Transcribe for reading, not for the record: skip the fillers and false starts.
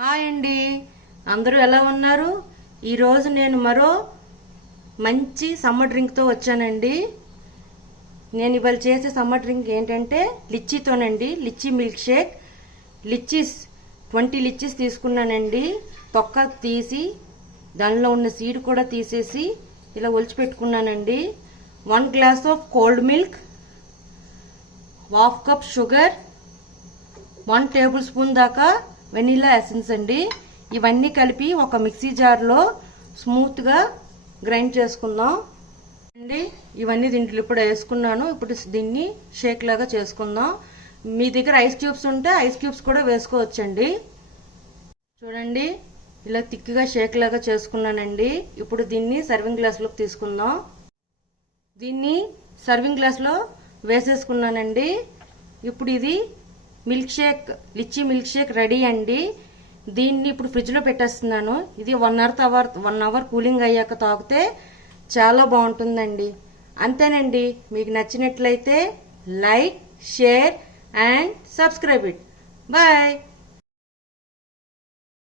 Hi అండి, అందరూ ఎలా ఉన్నారు? ఈరోజు నేను మరో మంచి సమ్మర్ డ్రింక్తో వచ్చానండి. నేను ఇవాళ చేసే సమ్మర్ డ్రింక్ ఏంటంటే లిచ్చీతోనండి. Litchi milk shake. Litchis 20 litchis తీసుకున్నానండి. తొక్క తీసి దానిలో ఉన్న సీడ్ కూడా తీసేసి ఇలా ఒలిచిపెట్టుకున్నానండి. 1 glass of cold milk, 1/2 cup sugar, 1 tablespoon దాకా వెనిలా ఎసెన్స్ అండి. ఇవన్నీ కలిపి ఒక మిక్సీ జార్లో స్మూత్గా గ్రైండ్ చేసుకుందాం అండి. ఇవన్నీ దీంట్లో ఇప్పుడు వేసుకున్నాను. ఇప్పుడు దీన్ని షేక్ లాగా చేసుకుందాం. మీ దగ్గర ఐస్ క్యూబ్స్ ఉంటే ఐస్ క్యూబ్స్ కూడా వేసుకోవచ్చండి. చూడండి, ఇలా థిక్గా షేక్ లాగా చేసుకున్నానండి. ఇప్పుడు దీన్ని సర్వింగ్ గ్లాస్లోకి తీసుకుందాం. దీన్ని సర్వింగ్ గ్లాస్లో వేసేసుకున్నానండి. ఇప్పుడు ఇది లిచ్చీ మిల్క్ షేక్ రెడీ అండి. దీన్ని ఇప్పుడు ఫ్రిడ్జ్లో పెట్టేస్తున్నాను. ఇది 1 అవర్ కూలింగ్ అయ్యాక తాగితే చాలా బాగుంటుందండి. అంతేనండి. మీకు నచ్చినట్లయితే like, share and subscribe it. Bye.